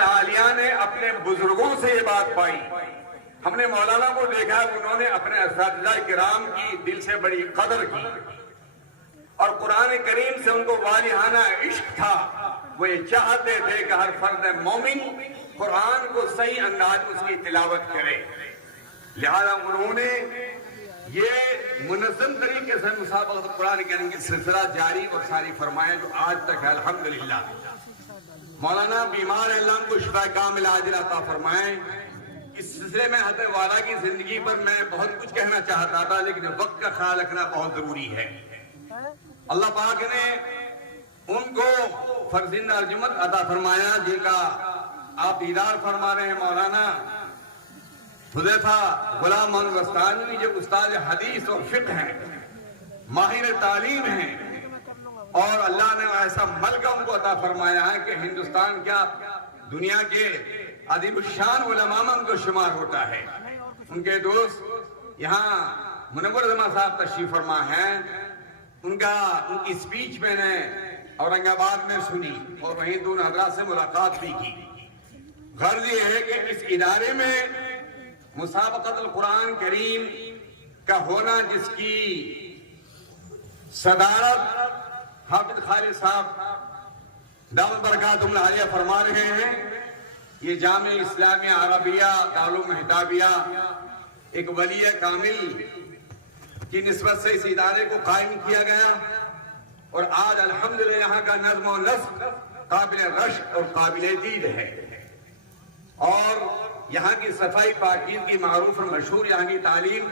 عالیہ نے اپنے بزرگوں سے یہ بات پائی. ہم نے مولانا کو دیکھا، انہوں نے اپنے اساتذہ کرام کی دل سے بڑی قدر کی اور قرآن کریم سے ان کو والہانہ عشق تھا. وہ یہ چاہتے تھے کہ ہر فرد مومن قرآن کو صحیح انداز میں اس کی تلاوت کرے. لہذا انہوں نے یہ منظم طریقے سے مسابقۃ قرآن کریم کی سلسلہ جاری اور ساری فرمائے جو آج تک ہے الحمدللہ. مولانا بیمار ہیں، اللہ ان کو شفا کامل عاجلہ عطا فرمائیں. اس سلسلے میں حضرت والا کی زندگی پر میں بہت کچھ کہنا چاہتا تھا، لیکن وقت کا خیال رکھنا بہت ضروری ہے. اللہ پاک نے ان کو فرزند ارجمت عطا فرمایا جن کا آپ دیدار فرما رہے ہیں. مولانا حذیفہ غلام محمد وستانی جو استاد حدیث اور فقہ ہیں، ماہر تعلیم ہیں، اور اللہ نے ایسا ملکہ ان کو عطا فرمایا ہے کہ ہندوستان کیا دنیا کے عظیم الشان علماء میں ان کو شمار ہوتا ہے. ان کے دوست یہاں منور زمان صاحب تشریف فرما ہیں. ان کی سپیچ میں نے اورنگ آباد میں سنی اور وہیں دون حضرات سے ملاقات بھی کی. غرض یہ ہے کہ اس ادارے میں مسابقۃ القرآن کریم کا ہونا، جس کی صدارت حافظ خالد صاحب دامت برکاتہم العالیہ فرما رہے ہیں، یہ جامع اسلامیہ عربیہ دارالعلوم مہتابیہ ایک ولی کامل کی نسبت سے اس ادارے کو قائم کیا گیا. اور آج الحمدللہ یہاں کا نظم و نسق قابل رشک اور قابل دید ہے، اور یہاں کی صفائی پاکیزگی معروف اور مشہور. یہاں کی تعلیم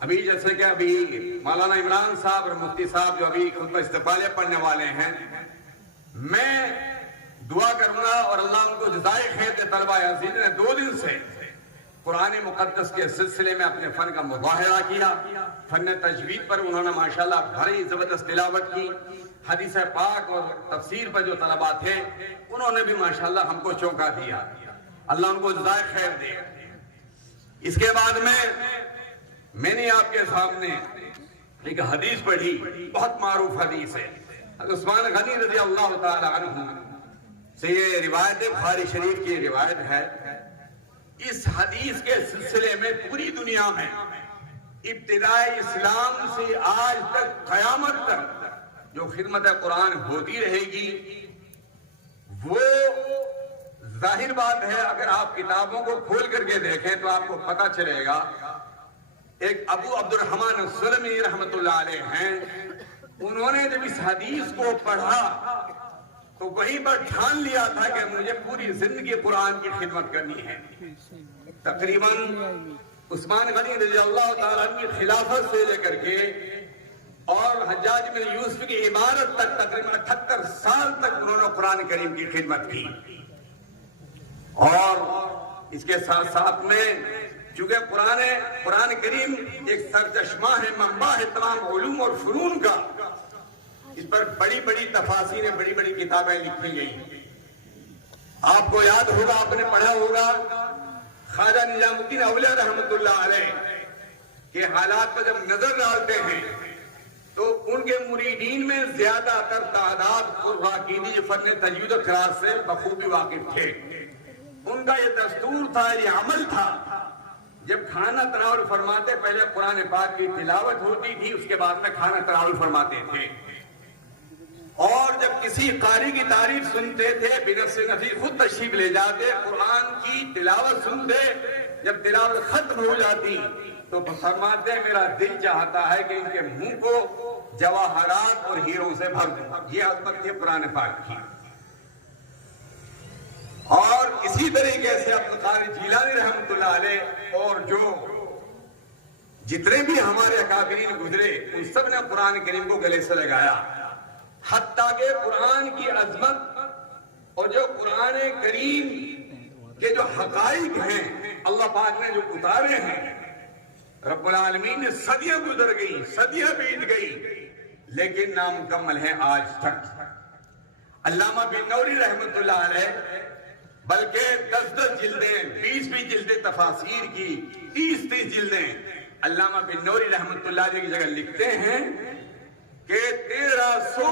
ابھی جیسے کہ ابھی مولانا عمران صاحب اور مفتی صاحب جو ابھی خطبہ استقبالیہ پڑھنے والے ہیں، میں دعا کروں گا اور اللہ ان کو جزائے خیر دے. طلبہ عزیز نے 2 دن سے قرآن مقدس کے سلسلے میں اپنے فن کا مظاہرہ کیا. فن تجوید پر انہوں نے ماشاءاللہ بڑی زبردست تلاوت کی. حدیث پاک اور تفسیر پر جو طلبہ تھے انہوں نے بھی ماشاءاللہ ہم کو چونکا دیا. اللہ ان کو جزائے خیر دے. اس کے بعد میں نے آپ کے سامنے ایک حدیث پڑھی، بہت معروف حدیث ہے. عثمان غنی رضی اللہ تعالی عنہ سے یہ روایت بخاری شریف کی روایت ہے. اس حدیث کے سلسلے میں پوری دنیا میں ابتدائی اسلام سے آج تک قیامت تک جو خدمت قرآن ہوتی رہے گی، وہ ظاہر بات ہے اگر آپ کتابوں کو کھول کر کے دیکھیں تو آپ کو پتہ چلے گا. ایک ابو عبد الرحمن السلمی رحمت اللہ علیہ ہیں، انہوں نے جب اس حدیث کو پڑھا تو وہیں پر ٹھان لیا تھا کہ مجھے پوری زندگی قرآن کی خدمت کرنی ہے. تقریباً عثمان غنی رضی اللہ تعالیٰ عنہ کی خلافت سے لے کر کے اور حجاج بن یوسف کی عمارت تک تقریباً 78 سال تک انہوں نے قرآن کریم کی خدمت کی. اور اس کے ساتھ ساتھ میں چونکہ قرآن کریم ایک سرچشمہ ہے، منبع ہے تمام علوم اور فنون کا، اس پر بڑی بڑی تفاسیر، بڑی بڑی کتابیں لکھی گئی. آپ کو یاد ہوگا، آپ نے پڑھا ہوگا خواجہ نظام الدین اولیاء رحمت اللہ علیہ کے حالات پر جب نظر ڈالتے ہیں تو ان کے مریدین میں زیادہ تر تعداد اور واقعی فن تجوید و قراءت سے بخوبی واقف تھے. ان کا یہ دستور تھا، یہ عمل تھا، جب کھانا تناول فرماتے پہلے قرآن پاک کی تلاوت ہوتی تھی، اس کے بعد میں کھانا تناول فرماتے تھے. اور جب کسی قاری کی تعریف سنتے تھے بنفس نفسی خود تشریف لے جاتے، قرآن کی تلاوت سنتے، جب تلاوت ختم ہو جاتی تو فرماتے میرا دل چاہتا ہے کہ ان کے منہ کو جواہرات اور ہیروں سے بھر دوں. یہ عظمت تھی قرآن پاک کی. اور اسی طریقے سے عبدالقادر جیلانی رحمت اللہ علیہ اور جو جتنے بھی ہمارے اکابرین گزرے ان سب نے قرآن کریم کو گلے سے لگایا. حتیٰ کہ قرآن کی عظمت اور جو قرآن کریم کے جو حقائق ہیں اللہ پاک نے جو اتارے ہیں، رب العالمین نے صدیاں گزر گئی، صدیاں بیت گئی، لیکن نامکمل ہیں آج تک. علامہ بن نوری رحمت اللہ علیہ بلکہ 10 جلدیں، 20 جلدیں تفاسیر کی، 30 جلدیں علامہ بن نوری رحمت اللہ علیہ کی جگہ لکھتے ہیں کہ 1300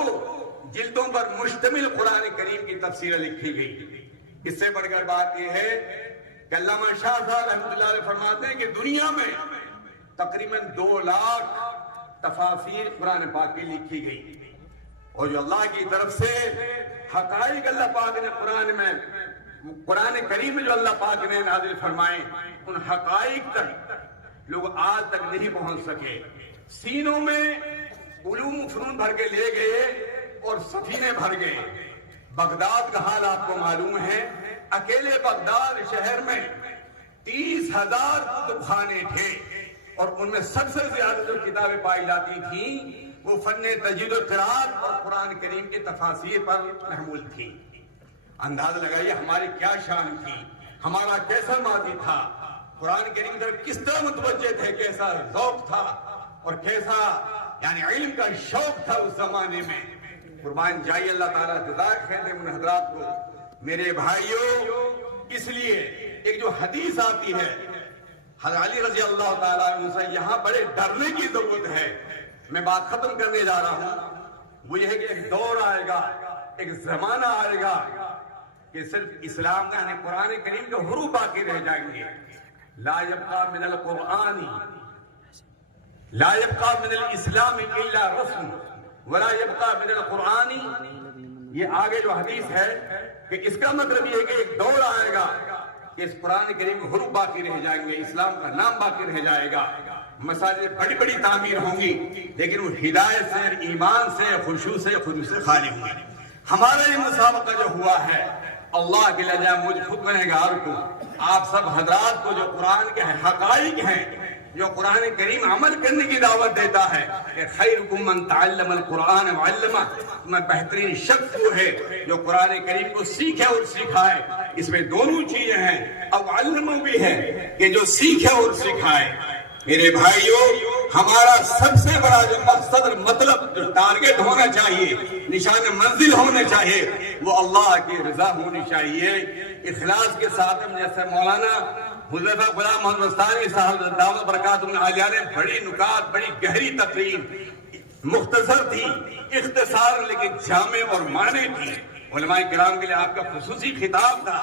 جلدوں پر مشتمل قرآن کریم کی تفسیر لکھی گئی. اس سے بڑھ کر بات یہ ہے کہ علامہ شاہ صاحب رحمۃ اللہ علیہ فرماتے ہیں کہ دنیا میں تقریباً 2 لاکھ تفاسیر قرآن پاک کی لکھی گئی، اور جو اللہ کی طرف سے حقائق اللہ پاک نے قرآن کریم میں جو اللہ پاک نے نازل فرمائے، ان حقائق تک لوگ آج تک نہیں پہنچ سکے۔ سینوں میں علوم و فنون بھر کے لے گئے اور سفینے بھر گئے۔ بغداد کا حال آپ کو معلوم ہے، اکیلے بغداد شہر میں 30,000 کتب خانے تھے، اور ان میں سب سے زیادہ جو کتابیں پائی جاتی تھیں وہ فن تجوید و قرات اور قرآن کریم کے تفاسیر پر محمول تھی۔ اندازہ لگائیے ہماری کیا شان تھی، ہمارا کیسا ماضی تھا، قرآن کریم پر کس طرح متوجہ تھے، کیسا ذوق تھا اور کیسا یعنی علم کا شوق تھا اس زمانے میں۔ قربان جائیے اللہ تعالیٰ جزاک خیر دے ان حضرات کو۔ میرے بھائیوں، اس لیے ایک جو حدیث آتی ہے حضرت علی رضی اللہ تعالیٰ عنہ سے، یہاں بڑے ڈرنے کی ضرورت ہے۔ میں بات ختم کرنے جا رہا ہوں، وہ یہ ہے کہ ایک دور آئے گا، ایک زمانہ آئے گا کہ صرف اسلام کا یعنی قرآن کریم کے حروف باقی رہ جائیں گے۔ لا یبقى من القرآن لا يبقى من الاسلام الا رسم ولا يبقى من القرآن، یہ آگے جو حدیث ہے کہ اس کا مطلب یہ ہے کہ ایک دور آئے گا کہ اس قرآن کریم کے حروف باقی رہ جائیں گے، اسلام کا نام باقی رہ جائے گا، مساجد بڑی بڑی تعمیر ہوں گی، لیکن وہ ہدایت سے، ایمان سے، خشوع سے، خضوع سے خالی ہوں گی۔ ہمارا یہ مسابقہ جو ہوا ہے، اللہ کی لجا مجھ خود گنہگار کو، آپ سب حضرات کو جو قرآن کے حقائق ہیں، جو قرآن کریم عمل کرنے کی دعوت دیتا ہے کہ خیرکم من تعلم القرآن وعلمہ، میں بہترین شخص وہ ہے جو قرآن کریم کو سیکھے اور سکھائے۔ اس میں دونوں چیزیں ہیں، اب علمہ بھی ہے کہ جو سیکھے اور سکھائے۔ میرے بھائیوں، ہمارا سب سے بڑا جو مقصد اور مطلب جو ٹارگٹ ہونا چاہیے، نشان منزل ہونا چاہیے، وہ اللہ کی رضا ہونی چاہیے۔ اخلاص کے ساتھ ہم جیسے مولانا حذیفہ غلام محمد مستانی صاحب دامت برکاتہ عالیہ نے بڑی نکات، بڑی گہری تقریر، مختصر تھی، اختصار لیکن جامع اور معنی تھی۔ علماء کرام کے لیے آپ کا خصوصی خطاب تھا،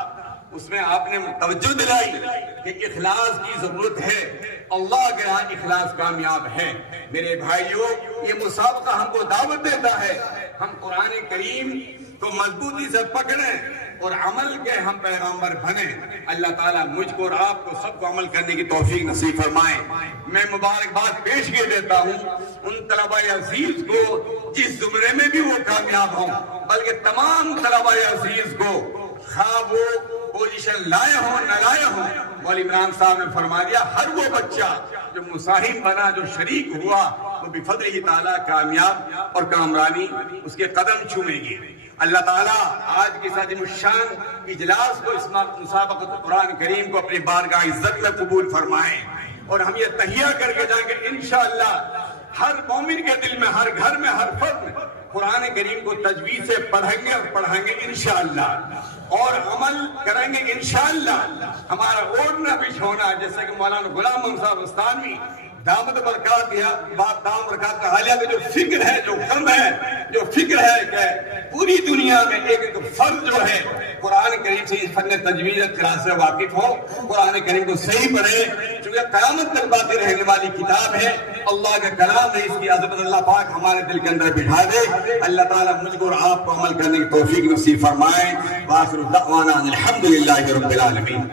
اس میں آپ نے توجہ دلائی کہ اخلاص کی ضرورت ہے، اللہ کے ہاں اخلاص کامیاب ہے۔ میرے بھائیوں، یہ مسابقہ ہم کو دعوت دیتا ہے، ہم قرآن کریم کو مضبوطی سے پکڑیں اور عمل کے ہم پیغمبر بنیں۔ اللہ تعالیٰ مجھ کو اور آپ کو سب کو عمل کرنے کی توفیق نصیب فرمائے۔ میں مبارکباد پیش کیے دیتا ہوں ان طلبہ عزیز کو جس زمرے میں بھی وہ کامیاب ہوں، بلکہ تمام طلبہ عزیز کو، خواہ وہ پوزیشن لائے ہوں نہ لائے ہوں، مولوی عمران صاحب نے فرما دیا ہر وہ بچہ جو مساہم بنا، جو شریک ہوا، وہ بفضلہ تعالیٰ کامیاب اور کامرانی اس کے قدم چومے گی۔ اللہ تعالیٰ آج کی عظیم الشان اجلاس کو، اس مسابقۃ قرآن کریم کو اپنی بارگاہ عزت میں قبول فرمائیں، اور ہم یہ تہیہ کر کے جائیں کہ انشاءاللہ ہر مومن کے دل میں، ہر گھر میں، ہر فرد میں قرآن کریم کو تجوید سے پڑھیں گے اور پڑھائیں گے انشاءاللہ، اور عمل کریں گے انشاءاللہ۔ ہمارا اوڑھنا بچھونا، جیسے کہ مولانا غلام محمد صاحب مستانوی دامت برکات کا حالیہ کا جو فکر ہے، جو غم ہے، جو فکر ہے کہ پوری دنیا میں ایک ایک فرد جو ہے قرآن کریم سے فن تجوید قرآن سے واقف ہو، قرآن کریم کو صحیح پڑھے، چونکہ قیامت تک باقی رہنے والی کتاب ہے، اللہ کا کلام ہے، اس کی عظمت اللہ پاک ہمارے دل کے اندر بٹھا دے۔ اللہ تعالیٰ مجھ کو اور آپ کو عمل کرنے کی توفیق نصیب فرمائے۔ وآخر دعوانا الحمدللہ رب العالمین۔